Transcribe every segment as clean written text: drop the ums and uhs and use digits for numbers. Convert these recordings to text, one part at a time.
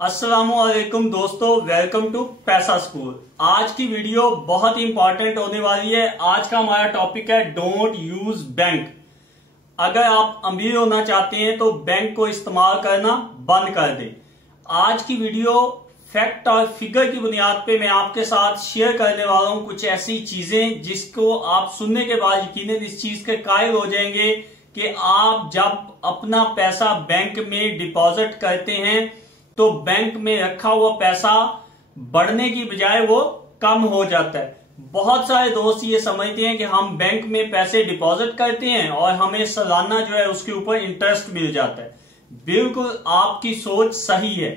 अस्सलामुअलैकुम दोस्तों, welcome to पैसा स्कूल। आज की वीडियो बहुत ही इंपॉर्टेंट होने वाली है। आज का हमारा टॉपिक है डोंट यूज बैंक। अगर आप अमीर होना चाहते हैं तो बैंक को इस्तेमाल करना बंद कर दें। आज की वीडियो फैक्ट और फिगर की बुनियाद पे मैं आपके साथ शेयर करने वाला हूं कुछ ऐसी चीजें जिसको आप सुनने के बाद यकीनन इस चीज के कायल हो जाएंगे कि आप जब अपना पैसा बैंक में डिपॉजिट करते हैं तो बैंक में रखा हुआ पैसा बढ़ने की बजाय वो कम हो जाता है। बहुत सारे दोस्त ये समझते हैं कि हम बैंक में पैसे डिपॉजिट करते हैं और हमें सालाना जो है उसके ऊपर इंटरेस्ट मिल जाता है। बिल्कुल आपकी सोच सही है,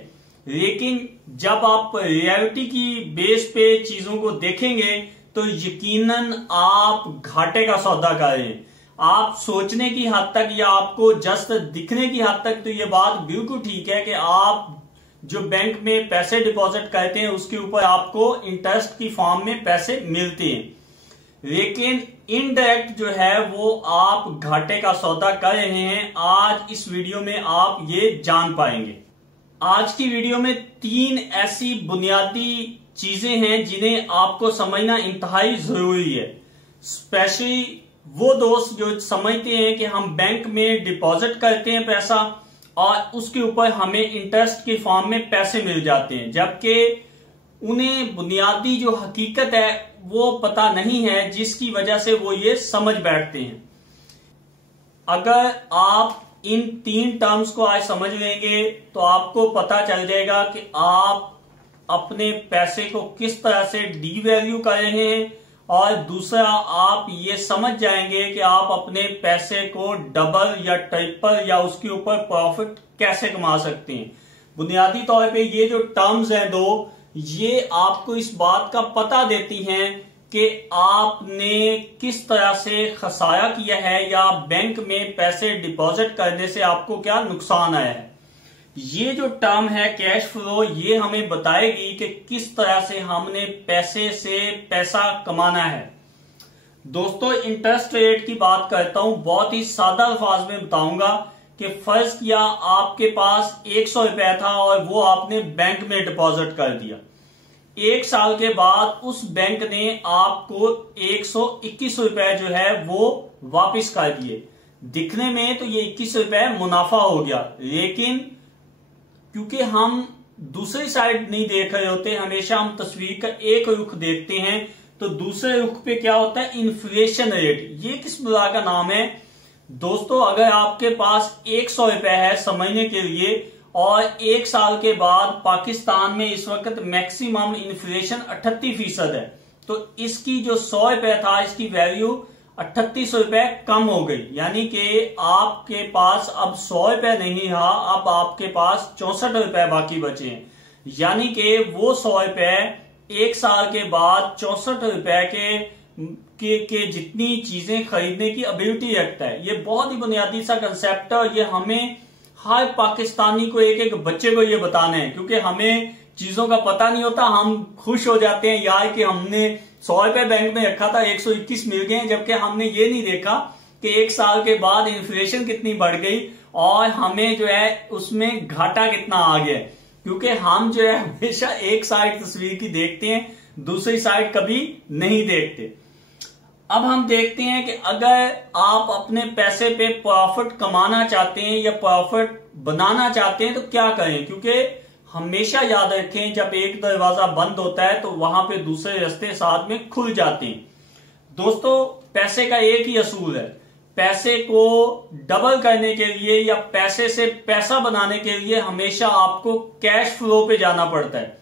लेकिन जब आप रियलिटी की बेस पे चीजों को देखेंगे तो यकीनन आप घाटे का सौदा कर रहे हैं। आप सोचने की हद तक या आपको जस्ट दिखने की हद तक तो ये बात बिल्कुल ठीक है कि आप जो बैंक में पैसे डिपॉजिट करते हैं उसके ऊपर आपको इंटरेस्ट की फॉर्म में पैसे मिलते हैं, लेकिन इनडायरेक्ट जो है वो आप घाटे का सौदा कर रहे हैं। आज इस वीडियो में आप ये जान पाएंगे। आज की वीडियो में 3 ऐसी बुनियादी चीजें हैं जिन्हें आपको समझना इंतहाई जरूरी है। स्पेशली वो दोस्त जो समझते हैं कि हम बैंक में डिपॉजिट करते हैं पैसा और उसके ऊपर हमें इंटरेस्ट की फॉर्म में पैसे मिल जाते हैं, जबकि उन्हें बुनियादी जो हकीकत है वो पता नहीं है, जिसकी वजह से वो ये समझ बैठते हैं। अगर आप इन 3 टर्म्स को आज समझ लेंगे तो आपको पता चल जाएगा कि आप अपने पैसे को किस तरह से डीवैल्यू कर रहे हैं, और दूसरा आप ये समझ जाएंगे कि आप अपने पैसे को डबल या ट्रिपल या उसके ऊपर प्रॉफिट कैसे कमा सकते हैं। बुनियादी तौर पे ये जो टर्म्स हैं दो, ये आपको इस बात का पता देती हैं कि आपने किस तरह से खसारा किया है या बैंक में पैसे डिपॉजिट करने से आपको क्या नुकसान आया है। ये जो टर्म है कैश फ्लो, ये हमें बताएगी कि किस तरह से हमने पैसे से पैसा कमाना है। दोस्तों, इंटरेस्ट रेट की बात करता हूं, बहुत ही सादा अल्फाज में बताऊंगा कि फर्ज किया आपके पास 100 रुपया था और वो आपने बैंक में डिपॉजिट कर दिया। 1 साल के बाद उस बैंक ने आपको 121 रुपए जो है वो वापिस कर दिए। दिखने में तो ये 21 रुपए मुनाफा हो गया, लेकिन क्योंकि हम दूसरी साइड नहीं देख रहे होते, हमेशा हम तस्वीर का एक रुख देखते हैं, तो दूसरे रुख पे क्या होता है, इन्फ्लेशन रेट। ये किस बला का नाम है दोस्तों? अगर आपके पास 100 रुपए है समझने के लिए, और 1 साल के बाद पाकिस्तान में इस वक्त मैक्सिमम इन्फ्लेशन 38% है, तो इसकी जो 100 रुपए था इसकी वैल्यू 38 रुपए कम हो गई। यानी कि आपके पास अब 100 रुपए नहीं रहा, अब आपके पास 64 रुपए बाकी बचे हैं। यानी कि वो 100 रुपए 1 साल के बाद 64 रुपए के जितनी चीजें खरीदने की एबिलिटी रखता है। ये बहुत ही बुनियादी सा कंसेप्ट है और ये हमें हर पाकिस्तानी को, एक एक बच्चे को ये बताना है, क्योंकि हमें चीजों का पता नहीं होता। हम खुश हो जाते हैं यार कि हमने 100 रुपए बैंक में रखा था, 121 मिल गए, जबकि हमने ये नहीं देखा कि 1 साल के बाद इन्फ्लेशन कितनी बढ़ गई और हमें जो है उसमें घाटा कितना आ गया। क्योंकि हम जो है हमेशा एक साइड तस्वीर की देखते हैं, दूसरी साइड कभी नहीं देखते। अब हम देखते हैं कि अगर आप अपने पैसे पे प्रॉफिट कमाना चाहते हैं या प्रॉफिट बनाना चाहते हैं तो क्या करें, क्योंकि हमेशा याद रखें जब एक दरवाजा बंद होता है तो वहां पे दूसरे रास्ते साथ में खुल जाते हैं। दोस्तों, पैसे का एक ही असूल है, पैसे को डबल करने के लिए या पैसे से पैसा बनाने के लिए हमेशा आपको कैश फ्लो पे जाना पड़ता है।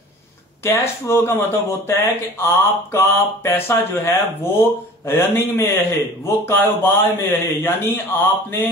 कैश फ्लो का मतलब होता है कि आपका पैसा जो है वो रनिंग में रहे, वो कारोबार में रहे। यानी आपने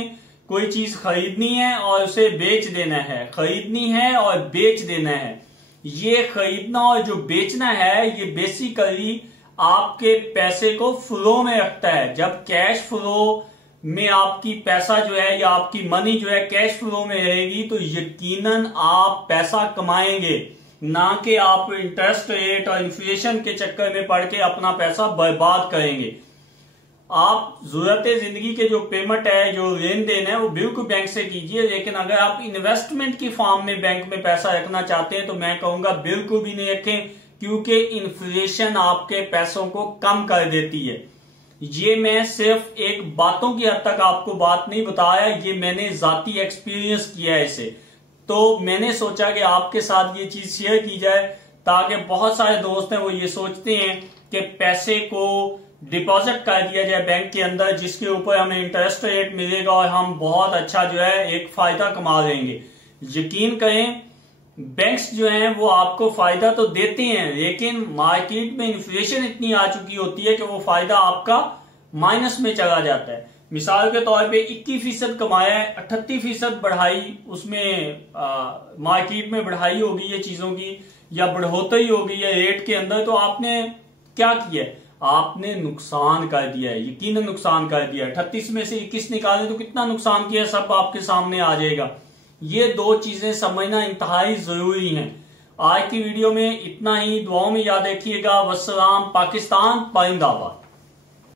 कोई चीज खरीदनी है और उसे बेच देना है, खरीदनी है और बेच देना है। ये खरीदना और जो बेचना है ये बेसिकली आपके पैसे को फ्लो में रखता है। जब कैश फ्लो में आपकी पैसा जो है या आपकी मनी जो है कैश फ्लो में रहेगी तो यकीनन आप पैसा कमाएंगे, ना कि आप इंटरेस्ट रेट और इन्फ्लेशन के चक्कर में पड़ के अपना पैसा बर्बाद करेंगे। आप जरूरत जिंदगी के जो पेमेंट है, जो लेन देन है, वो बिल्कुल बैंक से कीजिए। लेकिन अगर आप इन्वेस्टमेंट की फॉर्म में बैंक में पैसा रखना चाहते हैं तो मैं कहूंगा बिल्कुल भी नहीं रखें, क्योंकि इन्फ्लेशन आपके पैसों को कम कर देती है। ये मैं सिर्फ एक बातों की हद तक आपको बात नहीं बताया, ये मैंने जाती एक्सपीरियंस किया है इसे। तो मैंने सोचा कि आपके साथ ये चीज शेयर की जाए, ताकि बहुत सारे दोस्त हैं वो ये सोचते हैं कि पैसे को डिपॉजिट कर दिया जाए बैंक के अंदर, जिसके ऊपर हमें इंटरेस्ट रेट मिलेगा और हम बहुत अच्छा जो है एक फायदा कमा लेंगे। यकीन करें, बैंक्स जो हैं वो आपको फायदा तो देते हैं, लेकिन मार्केट में इन्फ्लेशन इतनी आ चुकी होती है कि वो फायदा आपका माइनस में चला जाता है। मिसाल के तौर पे 21% कमाया है, 38% बढ़ाई उसमें मार्केट में बढ़ाई हो गई है चीजों की, या बढ़ोतरी हो गई है रेट के अंदर, तो आपने क्या किया है? आपने नुकसान कर दिया है, यकीनन नुकसान कर दिया है। 38 में से 21 निकाले तो कितना नुकसान किया, सब आपके सामने आ जाएगा। ये दो चीजें समझना इंतहाई जरूरी है। आज की वीडियो में इतना ही। दुआओं में याद रखिएगा। वस्सलाम। पाकिस्तान जिंदाबाद।